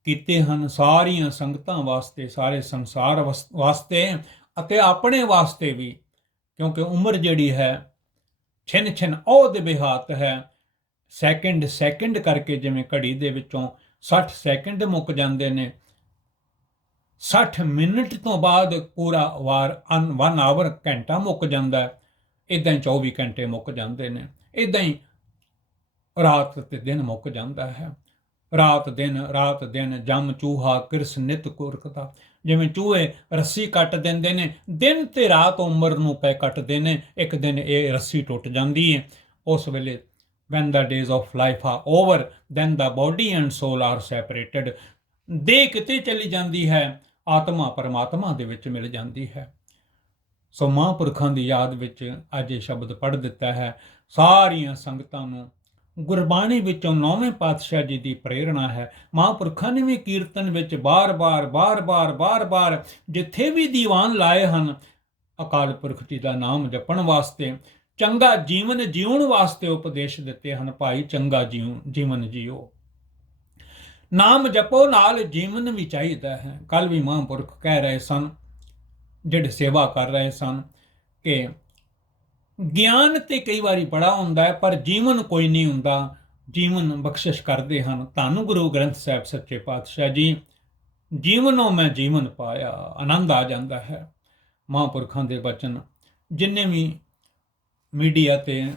ਕੀਤੇ ਹਨ। ਸਾਰੀਆਂ ਸੰਗਤਾਂ ਵਾਸਤੇ, ਸਾਰੇ ਸੰਸਾਰ ਵਸ- ਵਾਸਤੇ ਅਤੇ ਆਪਣੇ ਵਾਸਤੇ ਵੀ, ਕਿਉਂਕਿ ਉਮਰ ਜਿਹੜੀ ਹੈ ਛਿਨ ਛਿਨ ਔਦ ਦੇ ਬਿਹਾਤ ਹੈ। ਸੈਕਿੰਡ ਸੈਕਿੰਡ ਕਰਕੇ ਜਿਵੇਂ ਘੜੀ ਦੇ ਵਿੱਚੋਂ 60 ਸੈਕਿੰਡ ਮੁੱਕ ਜਾਂਦੇ ਨੇ 60 ਮਿੰਟ ਤੋਂ ਬਾਅਦ ਪੂਰਾ ਵਾਰ ਅਨ 1 ਆਵਰ ਘੰਟਾ ਮੁੱਕ ਜਾਂਦਾ ਹੈ ਇਦਾਂ ਹੀ 24 ਘੰਟੇ ਮੁੱਕ ਜਾਂਦੇ ਨੇ ਇਦਾਂ ਹੀ ਰਾਤ ਤੇ ਦਿਨ ਮੁੱਕ ਜਾਂਦਾ ਹੈ। ਰਾਤ ਦਿਨ ਰਾਤ ਦਿਨ ਜਮ ਚੂਹਾ ਕਿਰਸ ਨਿਤ ਕੁਰਕਦਾ ਜਿਵੇਂ ਚੂਹੇ ਰੱਸੀ ਕੱਟ ਦਿੰਦੇ ਨੇ, ਦਿਨ ਤੇ ਰਾਤ ਉਮਰ ਨੂੰ ਪੈ ਕੱਟਦੇ ਨੇ, ਇੱਕ ਦਿਨ ਇਹ ਰੱਸੀ ਟੁੱਟ ਜਾਂਦੀ ਹੈ ਉਸ ਵੇਲੇ when the days of life are over, then the body and soul are separated. ਦੇਹ ਕਿਤੇ ਚਲੀ ਜਾਂਦੀ ਹੈ? ਆਤਮਾ ਪਰਮਾਤਮਾ ਦੇ ਵਿੱਚ ਮਿਲ ਜਾਂਦੀ ਹੈ। ਸੋ ਮਹਾਂਪੁਰਖਾਂ ਦੀ ਯਾਦ ਵਿੱਚ ਅੱਜ ਇਹ ਸ਼ਬਦ ਪੜ੍ਹ ਦਿੱਤਾ ਹੈ। ਸਾਰੀਆਂ ਸੰਗਤਾਂ ਨੂੰ ਗੁਰਬਾਣੀ ਵਿੱਚੋਂ ਨੌਵੇਂ ਪਾਤਸ਼ਾਹ ਜੀ ਦੀ ਪ੍ਰੇਰਣਾ ਹੈ। ਮਹਾਂਪੁਰਖਾਂ ਨੇ ਵੀ ਕੀਰਤਨ ਵਿੱਚ ਬਾਰ-ਬਾਰ ਬਾਰ-ਬਾਰ ਬਾਰ-ਬਾਰ ਜਿੱਥੇ ਵੀ ਦੀਵਾਨ ਲਾਏ ਹਨ, ਅਕਾਲ ਪੁਰਖ ਜੀ ਦਾ ਨਾਮ ਜਪਣ ਵਾਸਤੇ ਚੰਗਾ ਜੀਵਨ ਜਿਉਣ ਵਾਸਤੇ ਉਪਦੇਸ਼ ਦਿੱਤੇ ਹਨ ਭਾਈ, ਚੰਗਾ ਜੀਵ ਜੀਵਨ ਜਿਓ। ਨਾਮ ਜਪੋ, ਨਾਲ ਜੀਵਨ ਵੀ ਚਾਹੀਦਾ ਹੈ। ਕੱਲ ਵੀ ਮਹਾਂਪੁਰਖ ਕਹਿ ਰਹੇ ਸਨ, ਜਿਹੜੇ ਸੇਵਾ ਕਰ ਰਹੇ ਸਨ, ਕਿ ਗਿਆਨ ਤੇ ਕਈ ਵਾਰੀ ਬੜਾ ਹੁੰਦਾ ਹੈ, ਪਰ ਜੀਵਨ ਕੋਈ ਨਹੀਂ ਹੁੰਦਾ। ਜੀਵਨ ਬਖਸ਼ਿਸ਼ ਕਰਦੇ ਹਨ। ਤੁਹਾਨੂੰ ਗੁਰੂ ਗ੍ਰੰਥ ਸਾਹਿਬ ਸੱਚੇ ਪਾਤਸ਼ਾਹ ਜੀ। ਜੀਵਨੋਂ ਮੈਂ ਜੀਵਨ ਪਾਇਆ। ਆਨੰਦ ਆ ਜਾਂਦਾ ਹੈ। ਮਹਾਂਪੁਰਖਾਂ ਦੇ ਬਚਨ, ਜਿੰਨੇ ਵੀ ਮੀਡੀਆ ਤੇ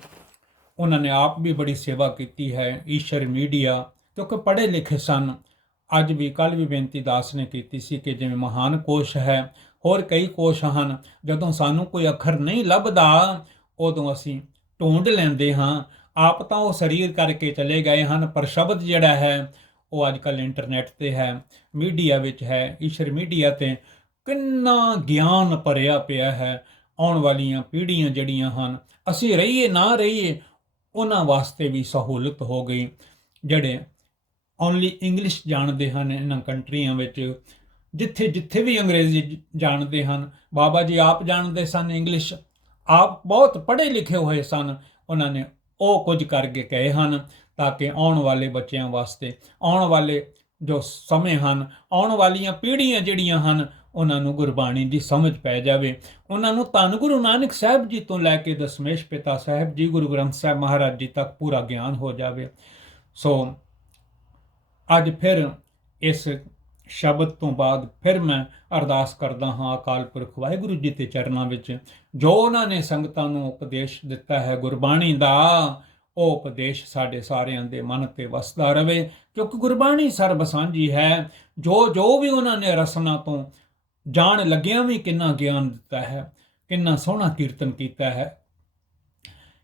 ਉਹਨਾਂ ਨੇ ਆਪ ਵੀ ਬੜੀ ਸੇਵਾ ਕੀਤੀ ਹੈ, ਈਸ਼ਰ ਮੀਡੀਆ, ਕਿਉਂਕਿ ਪੜ੍ਹੇ ਲਿਖੇ ਸਨ। ਅੱਜ ਵੀ ਕੱਲ ਵੀ ਬੇਨਤੀ ਦਾਸ ਨੇ ਕੀਤੀ ਸੀ ਕਿ ਜਿਵੇਂ ਮਹਾਨ ਕੋਸ਼ ਹੈ, ਹੋਰ ਕਈ ਕੋਸ਼ ਹਨ। ਜਦੋਂ ਸਾਨੂੰ ਕੋਈ ਅੱਖਰ ਨਹੀਂ ਲੱਭਦਾ, ਉਦੋਂ ਅਸੀਂ ਢੂੰਡ ਲੈਂਦੇ ਹਾਂ। ਆਪ ਤਾਂ ਉਹ ਸਰੀਰ ਕਰਕੇ ਚਲੇ ਗਏ ਹਨ, ਪਰ ਸ਼ਬਦ ਜਿਹੜਾ ਹੈ, ਉਹ ਅੱਜ ਕੱਲ ਇੰਟਰਨੈਟ ਤੇ ਹੈ, ਮੀਡੀਆ ਵਿੱਚ ਹੈ। ਈਸ਼ਰ ਮੀਡੀਆ ਤੇ ਕਿੰਨਾ ਗਿਆਨ ਭਰਿਆ ਪਿਆ ਹੈ। ਆਉਣ ਵਾਲੀਆਂ ਪੀੜ੍ਹੀਆਂ ਜਿਹੜੀਆਂ ਹਨ, ਅਸੀਂ ਰਹੀਏ ਨਾ ਰਹੀਏ, ਉਹਨਾਂ ਵਾਸਤੇ ਵੀ ਸਹੂਲਤ ਹੋ ਗਈ। ਜਿਹੜੇ ਓਨਲੀ ਇੰਗਲਿਸ਼ ਜਾਣਦੇ ਹਨ ਇਹਨਾਂ ਕੰਟਰੀਆਂ ਵਿੱਚ, ਜਿੱਥੇ ਜਿੱਥੇ ਵੀ ਅੰਗਰੇਜ਼ੀ ਜਾਣਦੇ ਹਨ, ਬਾਬਾ ਜੀ ਆਪ ਜਾਣਦੇ ਸਨ ਇੰਗਲਿਸ਼ ਆਪ ਬਹੁਤ ਪੜ੍ਹੇ ਲਿਖੇ ਹੋਏ ਸਨ, ਉਹਨਾਂ ਨੇ ਉਹ ਕੁਝ ਕਰਕੇ ਕਹੇ ਹਨ ਤਾਂ ਕਿ ਆਉਣ ਵਾਲੇ ਬੱਚਿਆਂ ਵਾਸਤੇ, ਆਉਣ ਵਾਲੇ ਜੋ ਸਮੇਂ ਹਨ, ਆਉਣ ਵਾਲੀਆਂ ਪੀੜ੍ਹੀਆਂ ਜਿਹੜੀਆਂ ਹਨ ਉਹਨਾਂ ਨੂੰ ਗੁਰਬਾਣੀ ਦੀ ਸਮਝ ਪੈ ਜਾਵੇ। ਉਹਨਾਂ ਨੂੰ ਧੰਨ ਗੁਰੂ ਨਾਨਕ ਸਾਹਿਬ ਜੀ ਤੋਂ ਲੈ ਕੇ ਦਸਮੇਸ਼ ਪਿਤਾ ਸਾਹਿਬ ਜੀ, ਗੁਰੂ ਗ੍ਰੰਥ ਸਾਹਿਬ ਮਹਾਰਾਜ ਜੀ ਤੱਕ ਪੂਰਾ ਗਿਆਨ ਹੋ ਜਾਵੇ। ਸੋ ਅੱਜ ਫਿਰ ਇਸ ਸ਼ਬਦ ਤੋਂ ਬਾਅਦ ਫਿਰ ਮੈਂ ਅਰਦਾਸ ਕਰਦਾ ਹਾਂ ਅਕਾਲ ਪੁਰਖ ਵਾਹਿਗੁਰੂ ਜੀ ਦੇ ਚਰਨਾਂ ਵਿੱਚ, ਜੋ ਉਹਨਾਂ ਨੇ ਸੰਗਤਾਂ ਨੂੰ ਉਪਦੇਸ਼ ਦਿੱਤਾ ਹੈ, ਗੁਰਬਾਣੀ ਦਾ ਉਹ ਉਪਦੇਸ਼ ਸਾਡੇ ਸਾਰਿਆਂ ਦੇ ਮਨ ਤੇ ਵਸਦਾ ਰਵੇ ਕਿਉਂਕਿ ਗੁਰਬਾਣੀ ਸਰਬ ਸਾਂਝੀ ਹੈ। ਜੋ ਜੋ ਵੀ ਉਹਨਾਂ ਨੇ ਰਸਨਾ ਤੋਂ ਜਾਣ ਲੱਗਿਆਂ ਵੀ ਕਿੰਨਾ ਗਿਆਨ ਦਿੱਤਾ ਹੈ, ਕਿੰਨਾ ਸੋਹਣਾ ਕੀਰਤਨ ਕੀਤਾ ਹੈ।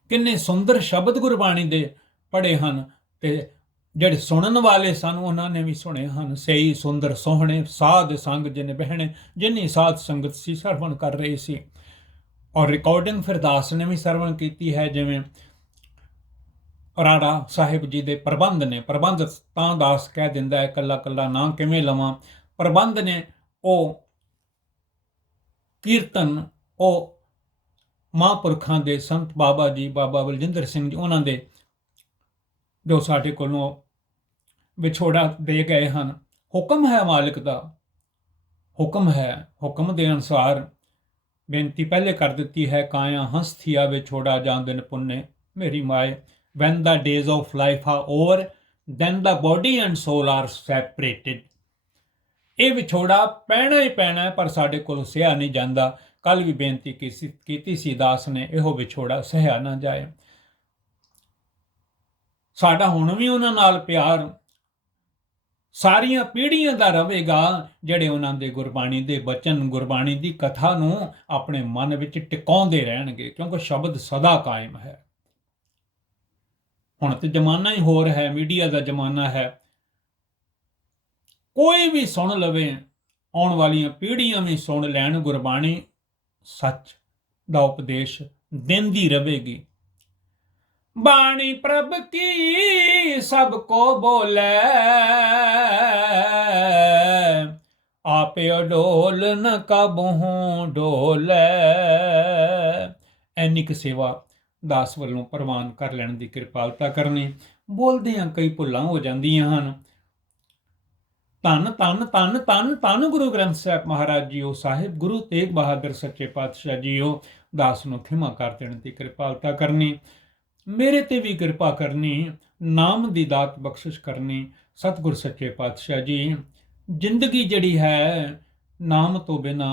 ਕਿੰਨੇ ਸੁੰਦਰ ਸ਼ਬਦ ਗੁਰਬਾਣੀ ਦੇ ਪੜੇ ਹਨ ਤੇ ਜਿਹੜੇ ਸੁਣਨ ਵਾਲੇ ਸਨ, ਉਹਨਾਂ ਨੇ ਵੀ ਸੁਣੇ ਹਨ। ਸਹੀ ਸੁੰਦਰ ਸੋਹਣੇ ਸਾਧ ਸੰਗ ਜਿਨ ਬਹਿਣੇ, ਜਿਨੀ ਸਾਧ ਸੰਗਤ ਸੀ ਸਰਵਣ ਕਰ ਰਹੇ ਸੀ। ਔਰ ਰਿਕਾਰਡਿੰਗ ਫਿਰ ਦਾਸ ਨੇ ਵੀ ਸਰਵਣ ਕੀਤੀ ਹੈ, ਜਿਵੇਂ ਰਾੜਾ ਸਾਹਿਬ ਜੀ ਦੇ ਪ੍ਰਬੰਧ ਨੇ। ਪ੍ਰਬੰਧ ਤਾਂ ਦਾਸ ਕਹਿ ਦਿੰਦਾ ਹੈ ਕੱਲਾ ਕੱਲਾ ਨਾਂ ਕਿਵੇਂ ਲਵਾਂ? ਪ੍ਰਬੰਧ ਨੇ ਉਹ ਕੀਰਤਨ ਉਹ ਮਹਾਂਪੁਰਖਾਂ ਦੇ ਸੰਤ ਬਾਬਾ ਜੀ, ਬਾਬਾ ਬਲਜਿੰਦਰ ਸਿੰਘ ਜੀ, ਉਹਨਾਂ ਦੇ ਜੋ ਸਾਡੇ ਕੋਲੋਂ ਵਿਛੋੜਾ ਦੇ ਗਏ ਹਨ। ਹੁਕਮ ਹੈ ਮਾਲਕ ਦਾ। ਹੁਕਮ ਹੈ। ਹੁਕਮ ਦੇ ਅਨੁਸਾਰ ਬੇਨਤੀ ਪਹਿਲੇ ਕਰ ਦਿੱਤੀ ਹੈ, ਕਾਇਆ ਹੰਸ ਥੀਆ ਵਿਛੋੜਾ ਜਾਂ ਦਿਨ ਪੁੰਨੇ, ਮੇਰੀ ਮਾਏ, when the days of life are over, then the body and soul are separated. ਇਹ ਵਿਛੋੜਾ ਪੈਣਾ ਹੀ ਪੈਣਾ ਪਰ ਸਾਡੇ ਕੋਲ ਸਿਆ ਨਹੀਂ ਜਾਂਦਾ। ਕੱਲ ਵੀ ਬੇਨਤੀ ਕੀਤੀ ਕੀਤੀ ਸੀ ਦਾਸ ਨੇ, ਇਹੋ ਵਿਛੋੜਾ ਸਹਿਆ ਨਾ ਜਾਏ। ਸਾਡਾ ਹੁਣ ਵੀ ਉਹਨਾਂ ਨਾਲ ਪਿਆਰ, ਸਾਰੀਆਂ ਪੀੜ੍ਹੀਆਂ ਦਾ ਰਹੇਗਾ, ਜਿਹੜੇ ਉਹਨਾਂ ਦੇ ਗੁਰਬਾਣੀ ਦੇ ਬਚਨ, ਗੁਰਬਾਣੀ ਦੀ ਕਥਾ ਨੂੰ ਆਪਣੇ ਮਨ ਵਿੱਚ ਟਿਕਾਉਂਦੇ ਰਹਿਣਗੇ, ਕਿਉਂਕਿ ਸ਼ਬਦ ਸਦਾ ਕਾਇਮ ਹੈ। ਹੁਣ ਤੇ ਜ਼ਮਾਨਾ ਹੀ ਹੋਰ ਹੈ, ਮੀਡੀਆ ਦਾ ਜ਼ਮਾਨਾ ਹੈ। ਕੋਈ ਵੀ ਸੁਣ ਲਵੇ, ਆਉਣ ਵਾਲੀਆਂ ਪੀੜ੍ਹੀਆਂ ਵੀ ਸੁਣ ਲੈਣ ਗੁਰਬਾਣੀ, ਸੱਚ ਦਾ ਉਪਦੇਸ਼ ਦਿੰਦੀ ਰਹੇਗੀ। ਬਾਣੀ ਪ੍ਰਭ ਕੀ ਸਭ ਕੋ ਬੋਲੇ? ਆਪੇ ਅਡੋਲ ਨ ਕਬਹੂ ਡੋਲੇ? ਐਨੀ ਕੁ ਸੇਵਾ ਦਾਸ ਵੱਲੋਂ ਪ੍ਰਵਾਨ ਕਰ ਲੈਣ ਦੀ ਕਿਰਪਾਲਤਾ ਕਰਨੀ। ਬੋਲਦਿਆਂ ਕਈ ਭੁੱਲਾਂ ਹੋ ਜਾਂਦੀਆਂ ਹਨ। ਧੰਨ ਧੰਨ ਧੰਨ ਧੰਨ ਧੰਨ ਗੁਰੂ ਗ੍ਰੰਥ ਸਾਹਿਬ ਮਹਾਰਾਜ ਜੀਓ, ਸਾਹਿਬ ਗੁਰੂ ਤੇਗ ਬਹਾਦਰ ਸੱਚੇ ਪਾਤਸ਼ਾਹ ਜੀਓ, ਦਾਸ ਨੂੰ ਖਿਮਾ ਕਰ ਦੇਣ ਦੀ ਕਿਰਪਾਲਤਾ ਕਰਨੀ, ਮੇਰੇ ਤੇ ਵੀ ਕਿਰਪਾ ਕਰਨੀ, ਨਾਮ ਦੀ ਦਾਤ ਬਖਸ਼ਿਸ਼ ਕਰਨੀ, ਸਤਿਗੁਰ ਸੱਚੇ ਪਾਤਸ਼ਾਹ ਜੀ। ਜ਼ਿੰਦਗੀ ਜਿਹੜੀ ਹੈ, ਨਾਮ ਤੋਂ ਬਿਨਾ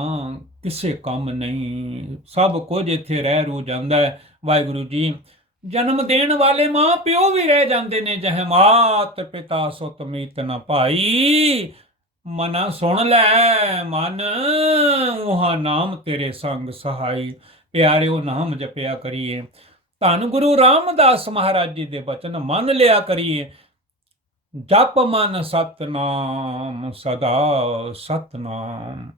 ਕਿਸੇ ਕੰਮ ਨਹੀਂ। ਸਭ ਕੁਝ ਇੱਥੇ ਰਹਿ ਰੂ ਜਾਂਦਾ ਹੈ। ਵਾਹਿਗੁਰੂ ਜੀ ਜਨਮ ਦੇਣ ਵਾਲੇ ਮਾਂ ਪਿਓ ਵੀ ਰਹਿ ਜਾਂਦੇ ਨੇ, ਜਹ ਮਾਤ ਪਿਤਾ ਸੁਤ ਮੀਤ ਨ ਭਾਈ। ਮਨਾ ਸੁਣ ਲੈ ਮਨ, ਉਹਾ ਨਾਮ ਤੇਰੇ ਸੰਗ ਸਹਾਈ। ਪਿਆਰਿਓ, ਨਾਮ ਜਪਿਆ ਕਰੀਏ। ਧੰਨ ਗੁਰੂ ਰਾਮਦਾਸ ਮਹਾਰਾਜ ਜੀ ਦੇ ਬਚਨ ਮੰਨ ਲਿਆ ਕਰੀਏ। ਜਪ ਮਨ ਸਤਨਾਮ, ਸਦਾ ਸਤਨਾਮ।